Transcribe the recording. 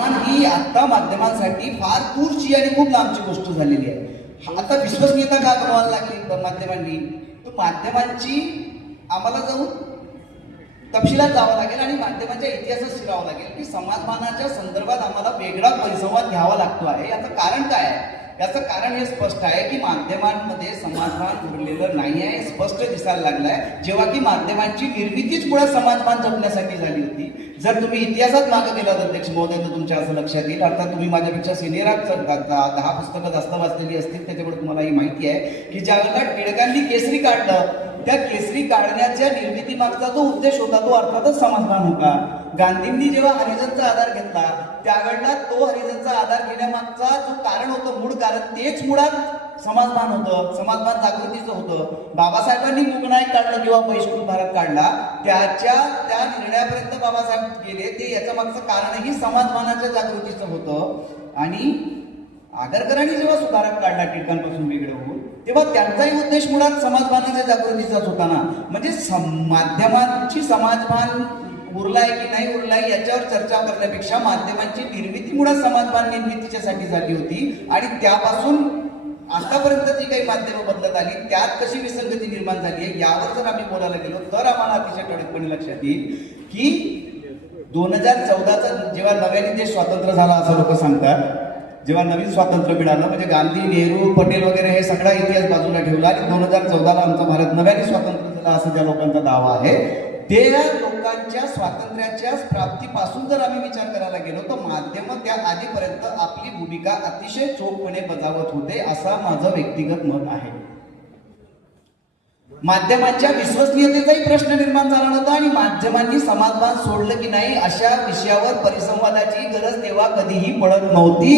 समाजभान ही आता माध्यमांसाठी फार दूरची आणि खूप लांबची गोष्ट झालेली आहे. आता विश्वसनीयता का गमवायला लागली माध्यमांनी? तर माध्यमांची आम्हाला जाऊन तपशिलात जावं लागेल आणि माध्यमांच्या इतिहासात शिरावं लागेल की समाजभानाच्या संदर्भात आम्हाला वेगळा परिसंवाद घ्यावा लागतो आहे. याचं कारण काय आहे? याचं कारण हे स्पष्ट आहे की माध्यमांमध्ये समाजभान उरलेलं नाही आहे, स्पष्ट दिसायला लागलं आहे. जेव्हा की माध्यमांची निर्मितीच मुळात समाजभान जपण्यासाठी झाली होती. जर तुम्ही इतिहासात मागे गेलात अध्यक्ष महोदय तर तुमच्या असं लक्षात येईल. अर्थात तुम्ही माझ्यापेक्षा सिनियर आहात, 10 पुस्तकं जास्त वाचलेली असतील, त्याच्यामुळे तुम्हाला ही माहिती आहे की ज्या वेळेला टिळकांनी केसरी काढलं, त्या केसरी काढण्याच्या निर्मिती मागचा जो उद्देश होता तो अर्थातच समाजभान होता. गांधींनी जेव्हा हरिजनचा आधार घेतला त्यावेळेला तो हरिजनचा आधार घेण्यामागचा जो कारण होतं, मूळ कारण तेच मुळात समाजभान होतं, समाजभान जागृतीचं होतं. बाबासाहेबांनी मूकनायक काढलं किंवा बहिष्कृत भारत काढला, त्या निर्णयापर्यंत बाबासाहेब गेले, ते याच्या मागचं कारणही समाजभानाच्या जागृतीचं होतं. आणि आगरकरांनी जेव्हा सुधारक काढला टिळकांपासून वेगळं होऊन, तेव्हा त्यांचाही उद्देश मुळात समाजभानाच्या जागृतीचाच होता ना. म्हणजे माध्यमांची समाजभान उरलाय की नाही उरलाय याच्यावर चर्चा करण्यापेक्षा माध्यमांची निर्मिती मुळात समाजभान निर्मितीच्यासाठी झाली होती. आणि त्यापासून आतापर्यंत जी काही माध्यमं बदलत आली त्यात कशी विसंगती निर्माण झाली आहे यावर जर आम्ही बोलायला गेलो तर आम्हाला अतिशय ठळकपणे लक्षात येईल की 2014चा जेव्हा नव्याने देश स्वातंत्र्य झाला असं लोक सांगतात, जेव्हा नवीन स्वातंत्र्य मिळालं म्हणजे गांधी, नेहरू, पटेल वगैरे हे सगळा इतिहास बाजूला ठेवला आणि 2014ला आमचा भारत नव्याने स्वातंत्र्य झाला असं ज्या लोकांचा दावा आहे, त्या लोकांच्या स्वातंत्र्याच्या प्राप्तीपासून जर आम्ही विचार करायला गेलो तर माध्यम त्या आधीपर्यंत आपली भूमिका अतिशय चोखपणे बजावत होते असा माझं व्यक्तिगत मत आहे. माध्यमांच्या विश्वसनीयतेचाही प्रश्न निर्माण झाला नव्हता आणि माध्यमांनी समाजभान सोडलं की नाही अशा विषयावर परिसंवादाची गरज तेव्हा कधीही पडत नव्हती.